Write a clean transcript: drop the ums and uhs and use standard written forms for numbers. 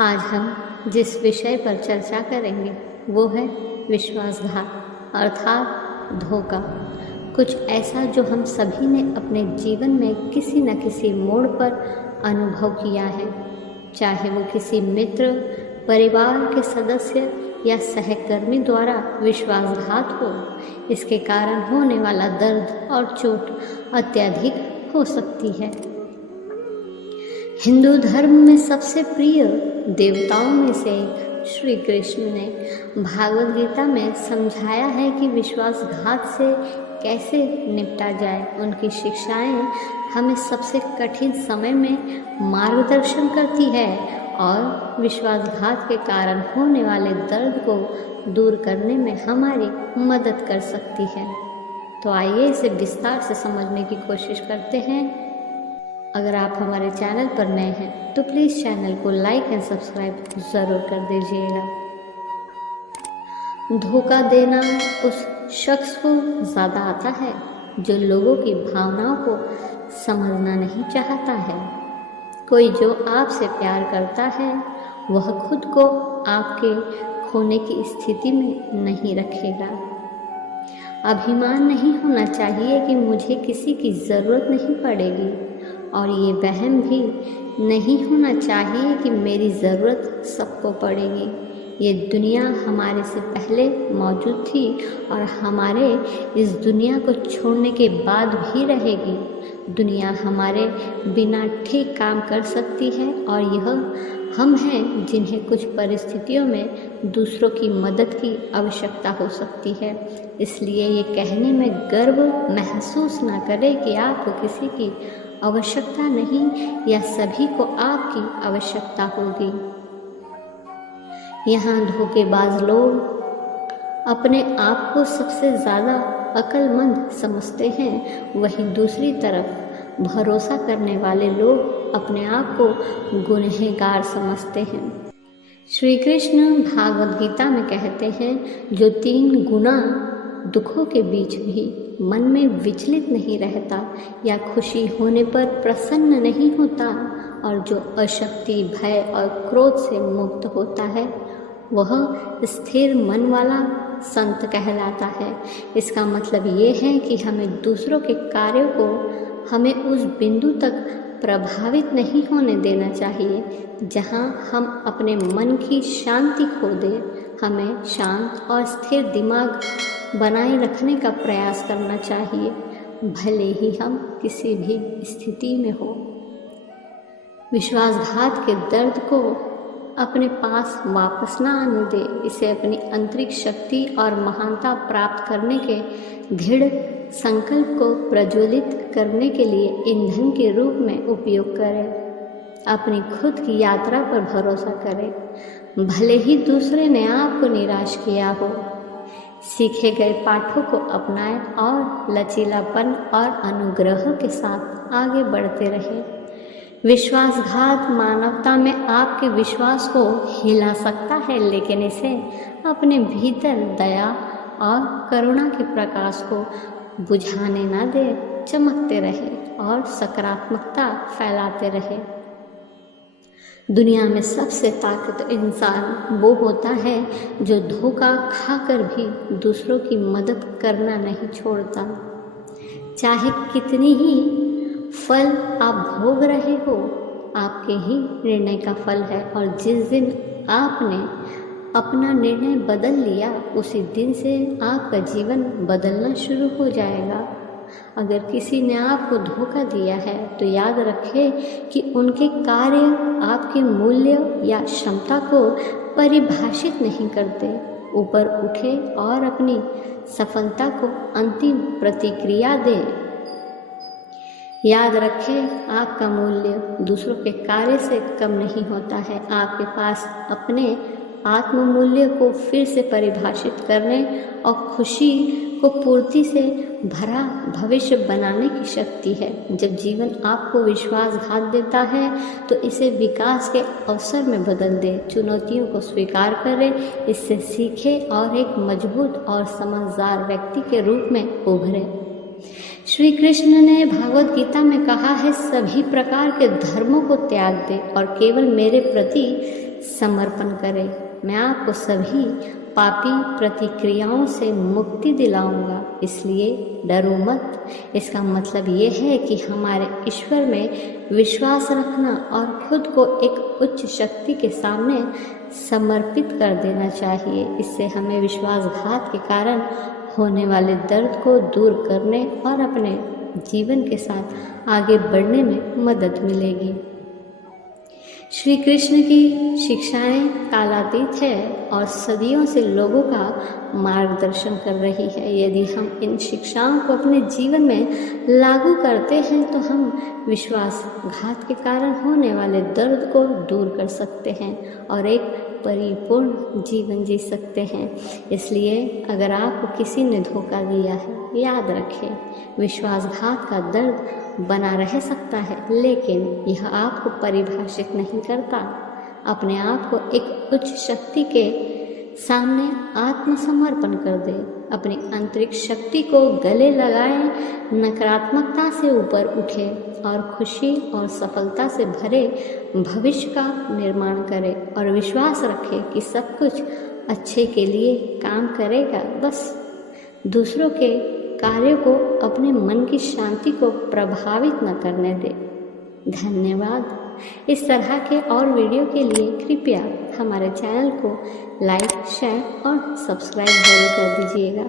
आज हम जिस विषय पर चर्चा करेंगे वो है विश्वासघात अर्थात धोखा। कुछ ऐसा जो हम सभी ने अपने जीवन में किसी न किसी मोड़ पर अनुभव किया है, चाहे वो किसी मित्र, परिवार के सदस्य या सहकर्मी द्वारा विश्वासघात हो। इसके कारण होने वाला दर्द और चोट अत्यधिक हो सकती है। हिंदू धर्म में सबसे प्रिय देवताओं में से एक श्री कृष्ण ने भागवत गीता में समझाया है कि विश्वासघात से कैसे निपटा जाए। उनकी शिक्षाएं हमें सबसे कठिन समय में मार्गदर्शन करती है और विश्वासघात के कारण होने वाले दर्द को दूर करने में हमारी मदद कर सकती है। तो आइए इसे विस्तार से समझने की कोशिश करते हैं। अगर आप हमारे चैनल पर नए हैं तो प्लीज़ चैनल को लाइक एंड सब्सक्राइब ज़रूर कर दीजिएगा। धोखा देना उस शख्स को ज़्यादा आता है जो लोगों की भावनाओं को समझना नहीं चाहता है। कोई जो आपसे प्यार करता है वह खुद को आपके खोने की स्थिति में नहीं रखेगा। अभिमान नहीं होना चाहिए कि मुझे किसी की ज़रूरत नहीं पड़ेगी, और ये वहम भी नहीं होना चाहिए कि मेरी ज़रूरत सबको पड़ेगी। ये दुनिया हमारे से पहले मौजूद थी और हमारे इस दुनिया को छोड़ने के बाद भी रहेगी। दुनिया हमारे बिना ठीक काम कर सकती है और यह हम हैं जिन्हें कुछ परिस्थितियों में दूसरों की मदद की आवश्यकता हो सकती है। इसलिए ये कहने में गर्व महसूस ना करें कि आपको किसी की आवश्यकता नहीं या सभी को आपकी आवश्यकता होगी। यहाँ धोखेबाज लोग अपने आप को सबसे ज़्यादा अक्लमंद समझते हैं, वहीं दूसरी तरफ भरोसा करने वाले लोग अपने आप को गुनहगार समझते हैं। श्री कृष्ण भागवत गीता में कहते हैं, जो 3 गुना दुखों के बीच भी मन में विचलित नहीं रहता या खुशी होने पर प्रसन्न नहीं होता और जो अशक्ति, भय और क्रोध से मुक्त होता है वह स्थिर मन वाला संत कहलाता है। इसका मतलब ये है कि हमें दूसरों के कार्यों को हमें उस बिंदु तक प्रभावित नहीं होने देना चाहिए जहाँ हम अपने मन की शांति खो दें। हमें शांत और स्थिर दिमाग बनाए रखने का प्रयास करना चाहिए, भले ही हम किसी भी स्थिति में हो। विश्वासघात के दर्द को अपने पास वापस ना आने दे। इसे अपनी आंतरिक शक्ति और महानता प्राप्त करने के दृढ़ संकल्प को प्रज्वलित करने के लिए ईंधन के रूप में उपयोग करें। अपनी खुद की यात्रा पर भरोसा करें, भले ही दूसरे ने आपको निराश किया हो। सीखे गए पाठों को अपनाएं और लचीलापन और अनुग्रह के साथ आगे बढ़ते रहें। विश्वासघात मानवता में आपके विश्वास को हिला सकता है, लेकिन इसे अपने भीतर दया और करुणा के प्रकाश को बुझाने ना दे। चमकते रहे और सकारात्मकता फैलाते रहे। दुनिया में सबसे ताकतवर इंसान वो होता है जो धोखा खाकर भी दूसरों की मदद करना नहीं छोड़ता। चाहे कितनी ही फल आप भोग रहे हो, आपके ही निर्णय का फल है, और जिस दिन आपने अपना निर्णय बदल लिया उसी दिन से आपका जीवन बदलना शुरू हो जाएगा। अगर किसी ने आपको धोखा दिया है तो याद रखें कि उनके कार्य आपके मूल्य या क्षमता को परिभाषित नहीं करते। ऊपर उठे और अपनी सफलता को अंतिम प्रतिक्रिया दें। याद रखें, आपका मूल्य दूसरों के कार्य से कम नहीं होता है। आपके पास अपने आत्ममूल्य को फिर से परिभाषित करने और खुशी को पूर्ति से भरा भविष्य बनाने की शक्ति है। जब जीवन आपको विश्वासघात देता है तो इसे विकास के अवसर में बदल दे। चुनौतियों को स्वीकार करें, इससे सीखें और एक मजबूत और समझदार व्यक्ति के रूप में उभरें। श्री कृष्ण ने भागवत गीता में कहा है, सभी प्रकार के धर्मों को त्याग दे और केवल मेरे प्रति समर्पण करें। मैं आपको सभी पापी प्रतिक्रियाओं से मुक्ति दिलाऊंगा, इसलिए डरो मत। इसका मतलब ये है कि हमारे ईश्वर में विश्वास रखना और खुद को एक उच्च शक्ति के सामने समर्पित कर देना चाहिए। इससे हमें विश्वासघात के कारण होने वाले दर्द को दूर करने और अपने जीवन के साथ आगे बढ़ने में मदद मिलेगी। श्री कृष्ण की शिक्षाएं कालातीत है और सदियों से लोगों का मार्गदर्शन कर रही है। यदि हम इन शिक्षाओं को अपने जीवन में लागू करते हैं तो हम विश्वासघात के कारण होने वाले दर्द को दूर कर सकते हैं और एक परिपूर्ण जीवन जी सकते हैं। इसलिए अगर आपको किसी ने धोखा दिया है, याद रखें, विश्वासघात का दर्द बना रह सकता है, लेकिन यह आपको परिभाषित नहीं करता। अपने आप को एक उच्च शक्ति के सामने आत्मसमर्पण कर दे। अपनी आंतरिक शक्ति को गले लगाएं, नकारात्मकता से ऊपर उठे और खुशी और सफलता से भरे भविष्य का निर्माण करें और विश्वास रखें कि सब कुछ अच्छे के लिए काम करेगा। बस दूसरों के कार्यों को अपने मन की शांति को प्रभावित न करने दे। धन्यवाद। इस तरह के और वीडियो के लिए कृपया हमारे चैनल को लाइक, शेयर और सब्सक्राइब जरूर कर दीजिएगा।